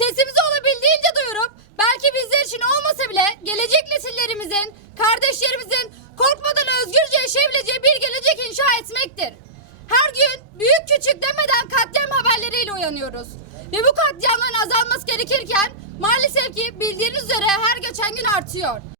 Sesimizi olabildiğince duyurup belki bizler için olmasa bile gelecek nesillerimizin, kardeşlerimizin korkmadan özgürce yaşayabileceği bir gelecek inşa etmektir. Her gün büyük küçük demeden katliam haberleriyle uyanıyoruz. Ve bu katliamların azalması gerekirken maalesef ki bildiğiniz üzere her geçen gün artıyor.